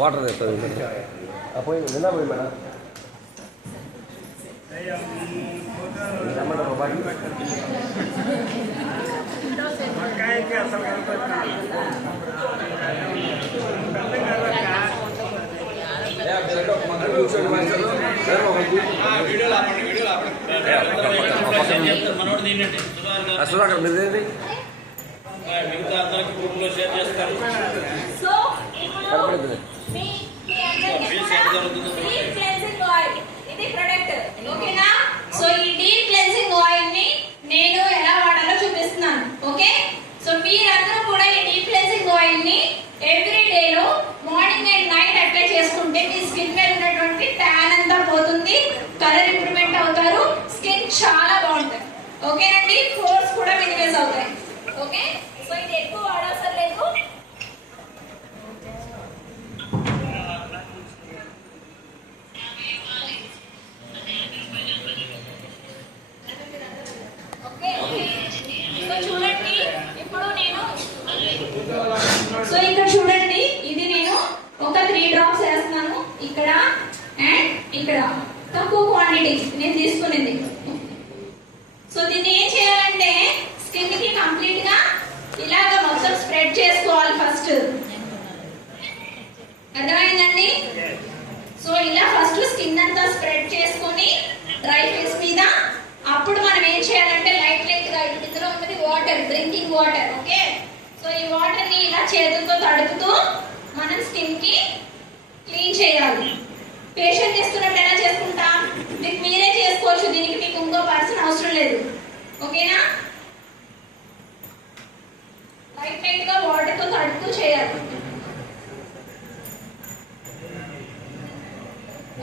Water పోయి నిన్న పోయి మేడం సుధాకర్ మీదేంటి మిగతా అందరికి గ్రూప్లో షేర్ చేస్తారు. ఇది ప్రొడక్ట్ ఓకేనా. సో ఈ డీప్ క్లెన్సింగ్ ఆయిల్ ని నేను ఎలా వాడాలో చూపిస్తున్నాను. ఓకే, సో మీరందరూ కూడా ఈ డీప్ క్లెన్సింగ్ ఆయిల్ ని ఎవ్రీ డే లో మార్నింగ్ అండ్ నైట్ అప్లై చేసుకుంటే మీ స్కిన్ మీద ఉన్నటువంటి ట్యాన్ అంతా పోతుంది, కలర్ ఇంప్రూవ్మెంట్ అవుతారు, స్కిన్ చాలా బాగుంటుంది. ఓకేనండి, పోర్స్ కూడా మినిమైజ్ అవుతాయి. ఓకే, సో ఇది ఎక్కువ వాడవసరం లేదు. చూడండి ఇప్పుడు నేను సో ఇక్కడ చూడండి ఇది నేను ఒక 3 డ్రాప్స్ వేస్తున్నాను ఇక్కడ అండ్ ఇక్కడ. తక్కువ క్వాంటిటీ నేను తీసుకునేది. సో దీన్ని ఏం చేయాలంటే స్కిన్ కి కంప్లీట్ గా ఇలాగ మొత్తం స్ప్రెడ్ చేసుకోవాలి ఫస్ట్. అర్థమైందండి? సో ఇలా ఫస్ట్ స్కిన్ అంతా స్ప్రెడ్ చేసుకొని డ్రై ఫేస్ మీద అప్పుడు మనం ఏం చేయాలంటే లైట్ లైట్ గా ఇందులో ఉన్నది water, drinking water. Okay, so ఈ వాటర్ ని ఇలా చేతులతో తడుపుతూ మనం స్కిన్ కి క్లీన్ చేయాలి. ఫేషియల్ చేస్తున్నప్పుడు ఎలా చేసుకుంటాం? మీకు మీరే చేసుకోవచ్చు, దీనికి మీకు ఇంకో పర్సన్ అవసరం లేదు. ఓకేనా, లైట్ లైట్ గా వాటర్ తో తడుపుతూ చేయాలి.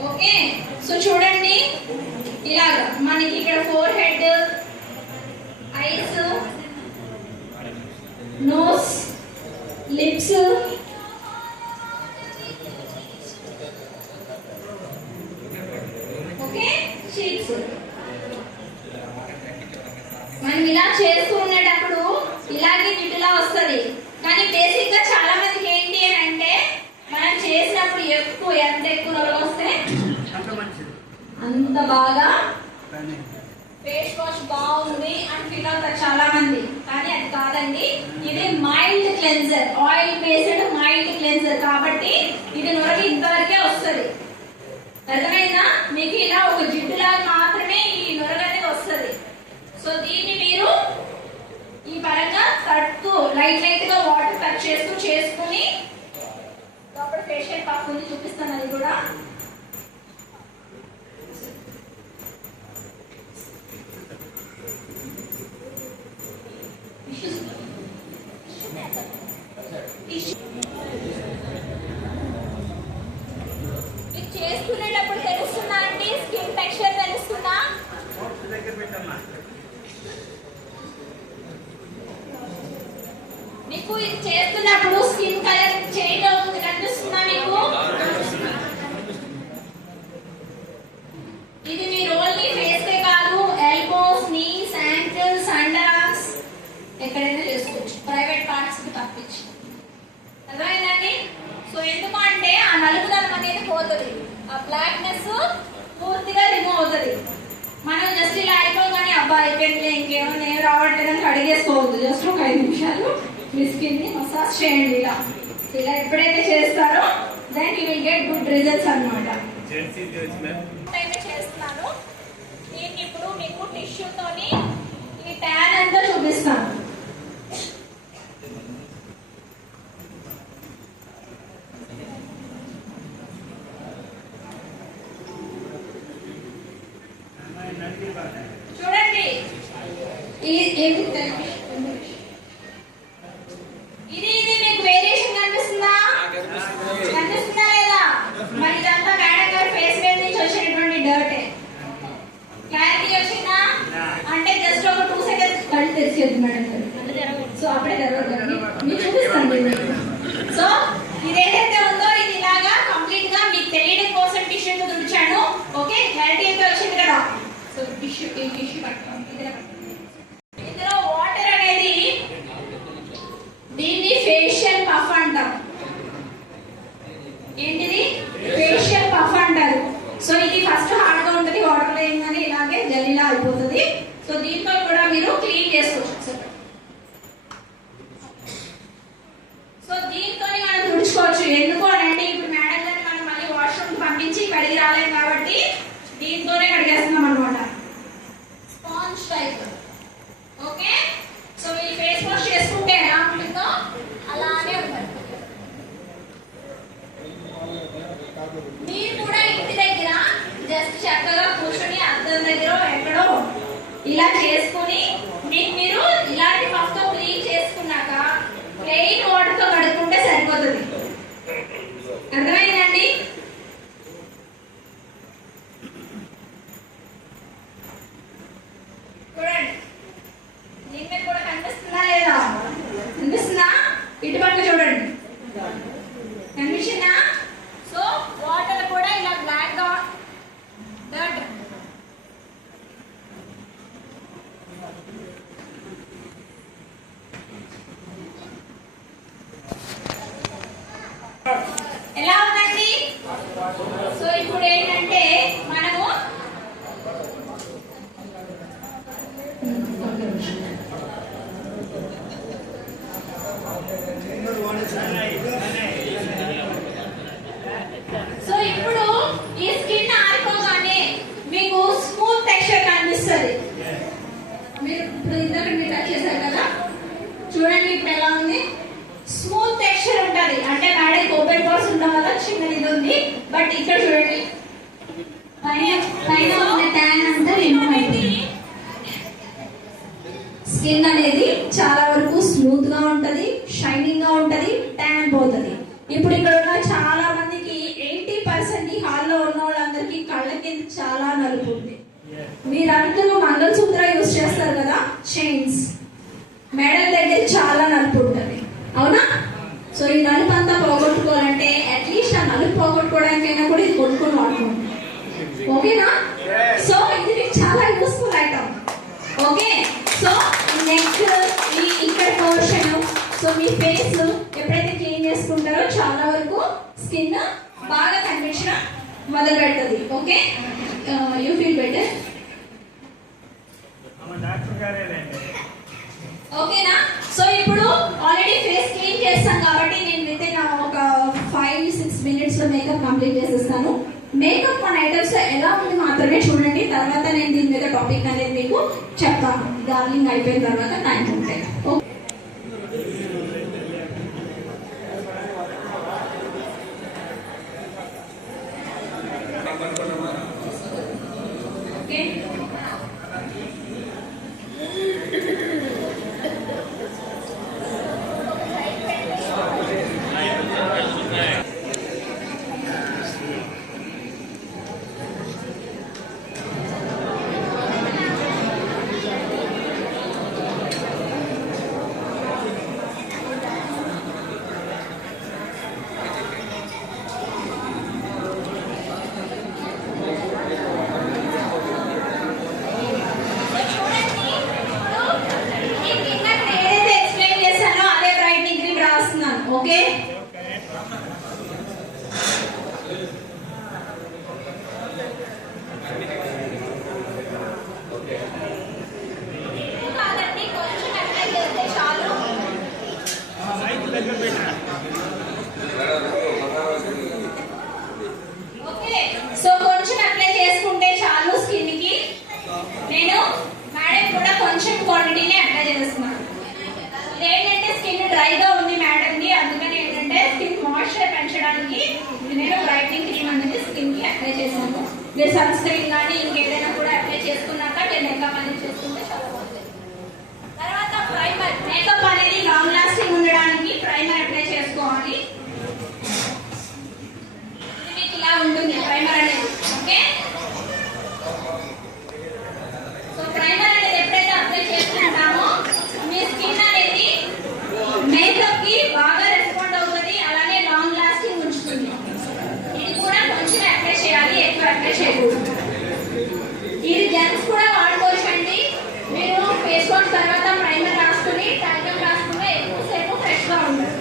ఓకే, సో చూడండి ఇలాగా మనకి ఇక్కడ forehead, eyes, nose, lips, okay, cheeks. మనం ఇలా చేస్తూ ఉండేటప్పుడు ఇలాగే జిడ్డులా వస్తుంది. కానీ బేసిక్ గా చాలా మందికి ఏంటి అని అంటే మనం చేసినప్పుడు ఎంత ఎక్కువ నొరగ వస్తే అంత బాగా ఫేస్ వాష్ బాగుంది అని ఫీల్ అవుతారు చాలా మంది. కానీ అది కాదండి, ఇది mild cleanser, oil based mild cleanser కాబట్టి ఇది నొరగ ఇంతవరకే వస్తుంది. అర్థమైందా? మీకు ఇలా ఒక జిడ్డులాగా మాత్రమే ఈ నొరగ అనేది వస్తుంది. సో దీన్ని మీరు ఈ పరంగా తడుతూ లైట్ లైట్ గా వాటర్ టచ్ చేస్తూ చేసుకుని లోపల ఫేషియల్ పఫ్ ఉంది చూపిస్తాను, అది కూడా. మీకు చేసుకునేటప్పుడు తెలుస్తుందా అండి? స్కిన్ టెక్స్చర్ తెలుస్తుందా? మీకు ఇది చేస్తున్నప్పుడు స్కిన్ కలర్ చేంజ్ అవుతుంది, కనిపిస్తుందా మీకు? ఇది మీరు ఓన్లీ ఫేస్ కే కాదు, elbows, knees, ankles, underarms ఎక్కడైనా చేసుకోవచ్చు, ప్రైవేట్ పార్ట్స్ కి తప్పించి. అర్థమైందండి? సో ఎందుకు అంటే ఆ నలుగుదనం అనేది పోతుంది, ఆ బ్లాక్నెస్ పూర్తిగా రిమూవ్ అవుతుంది. మనం జస్ట్ ఇలా అయిపోగానే అబ్బా అయిపోయింది ఇంకేమో నేను రావట్లేదని అడిగేసుకోవద్దు. జస్ట్ ఒక 5 నిమిషాలు మీ స్కిన్ ని మసాజ్ చేయండి. ఇలా ఇలా ఎప్పుడైతే చేస్తారో then you will get good results అన్నమాట. చేస్తున్నాను దీన్ని ఇప్పుడు మీకు టిష్యూతోని ఈ ట్యాన్ అంతా చూపిస్తాను. చూడండి ఇది మీకు వేరియేషన్ కనిపిస్తుందా? కనిపిస్తుందా లేదా? మరి ఇదంతా మేడం గారి ఫేస్ మీద నుంచి వచ్చినటువంటి డర్ట్. క్లారిటీ వచ్చిందా? అంటే జస్ట్ ఒక 2 సెకండ్స్ కళ్ళు తెరిచేది మేడం గారు. సో అప్పుడే జరగదు, మీకు చూపిస్తాను. సో ఇది ఏదైతే ఉందో ఇది ఇలాగా కంప్లీట్ గా మీకు తెలియడం కోసం టిష్యూతో తుడిచాను. ఓకే, క్లారిటీ అయితే వచ్చింది కదా? సో టిష్యూ పట్టుకోండి. ఇందులో వాటర్ అనేది ఎలా ఉందండి? సో ఇప్పుడు ఏంటంటే మనము సో ఇప్పుడు ఈ స్కిన్ ఆరిపోగానే మీకు స్మూత్ టెక్స్చర్ కనిపిస్తుంది. మీరు ఇప్పుడు ఇందాక మీరు టచ్ చేశారు కదా, చూడండి ఇప్పుడు ఎలా ఉంది. స్మూత్ టెక్స్చర్ ఉంటుంది. అంటే మేడం ఓపెన్ పోర్స్ ఉండడం వల్ల చిన్నది ఇది ఉంది. బట్ ఇక్కడ చూడండి పైన ఉన్న ట్యాన్ అంతా రిమూవ్ అయింది. స్కిన్ అనేది చాలా వరకు స్మూత్ గా ఉంటది, షైనింగ్ గా ఉంటది, ట్యాన్ పోతుంది. ఇప్పుడు ఇక్కడ ఉన్న చాలా మందికి 80% ఈ హాల్లో ఉన్న వాళ్ళందరికీ కళ్ళ కింద చాలా నలుపు ఉంది. మీరందరూ మంగళసూత్ర యూజ్ చేస్తారు కదా, చైన్స్, మెడల్ దగ్గర చాలా నలుపు ఉంటుంది, అవునా? సో ఈ నలుపు అంతా పోగొట్టుకోవాలంటే అట్లీస్ట్ ఆ నలుపు పోగొట్టుకోవడానికైనా కూడా ఇది కొనుక్కొని వాడుకోండి. ఓకేనా? సో ఇది మీకు చాలా useful item. Okay, so neck ఈ ఇక్కడ పోర్షన్, సో మీ ఫేస్ ఎప్పుడైతే క్లీన్ చేసుకుంటారో చాలా వరకు స్కిన్ బాగా కనిపించడం మొదలు పెడుతుంది. Okay, you feel better. ఓకేనా? సో ఇప్పుడు ఆల్రెడీ ఫేస్ క్లీన్ చేస్తాం కాబట్టి నేను విత్ ఇన్ ఒక 5-6 minutes లో మేకప్ కంప్లీట్ చేసేస్తాను. మేకప్ మన ఐటమ్స్ ఎలా ఉంది మాత్రమే చూడండి. తర్వాత నేను దీని మీద టాపిక్ అనేది మీకు చెప్తాను డార్లింగ్ అయిపోయిన తర్వాత టైం ఉంటే. Okay, okay. కాదండి, కొంచెం అప్లై చేస్తే చాలు. ఓకే, సో కొంచెం అప్లై చేసుకుంటే చాలు స్కిన్ కి. నేను మేడం కూడా కొంచెం క్వాంటిటీనే అప్లై చేస్తున్నాను. ఏంటంటే స్కిన్ డ్రైగా ఉంది మేడంది, అందుకని ఏంటంటే స్కిన్ మాయిశ్చర్ పెంచడానికి నేను బ్రైట్నింగ్ క్రీమ్ అనేది స్కిన్ కి అప్లై చేశాను. మీరు సన్ స్క్రీన్ కానీ ఇంకేదైనా కూడా అప్లై చేసుకున్నాక మీరు మేకప్ అనేది చేసుకుంటే చాలా బాగుంటుంది. తర్వాత ప్రైమర్, మేకప్ అనేది లాంగ్ లాస్టింగ్ ఉండడానికి ప్రైమర్ అప్లై చేసుకోవాలి. ఇది మీకు ఇలా ఉంటుంది ప్రైమర్ అనేది. ఓకే, సో ప్రైమర్ అనేది ఎప్పుడైతే అప్లై చేసుకుంటామో మీ స్కిన్ అనేది మేకప్ కి బాగా రెస్పాండ్ అవుతుంది, అలానే లాంగ్ లాస్టింగ్ ఉంచుతుంది. ఇది కూడా కొంచెం అప్లై చేయాలి, ఎక్కువ అప్లై చేయకూడదు. ఇది జెంట్స్ కూడా వాడుకోవచ్చండి. మీరు ఫేస్ వాష్ తర్వాత ప్రైమర్ రాసుకుని టైగర్ రాసుకుంటే ఎక్కువసేపు ఫ్రెష్ గా ఉంటుంది.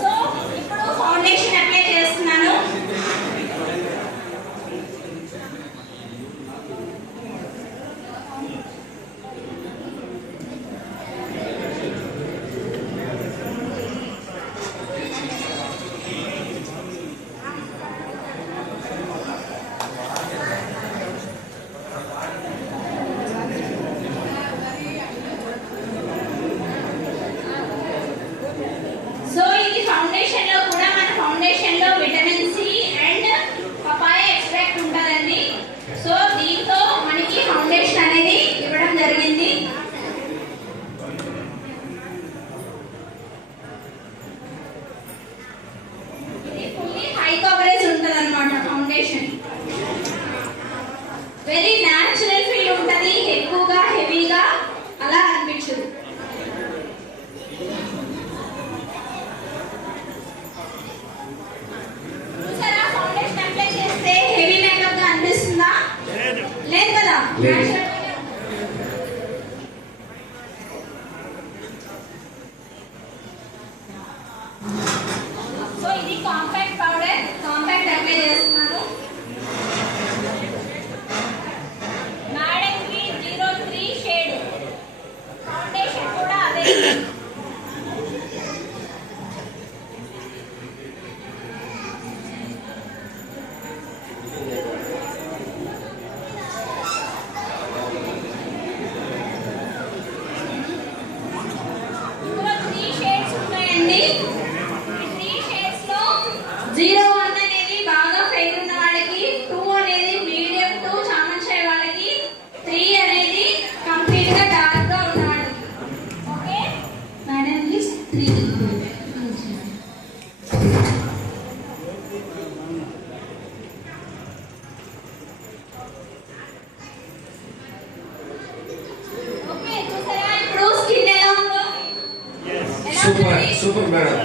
సో ఇప్పుడు ఫౌండేషన్ అప్లై చేస్తున్నాను. సో ఇది ఫౌండేషన్ లో కూడా మన ఫౌండేషన్ లో vitamin C and papaya extract ఉంటుందండి. సో దీంతో మనకి ఫౌండేషన్ అనేది ఇవ్వడం జరిగింది. ఇది ఫుల్లీ హై కవరేజ్ ఉంటుంది అనమాట ఫౌండేషన్. వెరీ న్యాచురల్ ఫీల్ ఉంటుంది, ఎక్కువగా హెవీగా అలా అనిపించదు. చూసారా ఫౌండేషన్ అప్లై చేస్తే హెవీ మేకప్ గా అనిపిస్తుందా? లేదు కదా. Super super madam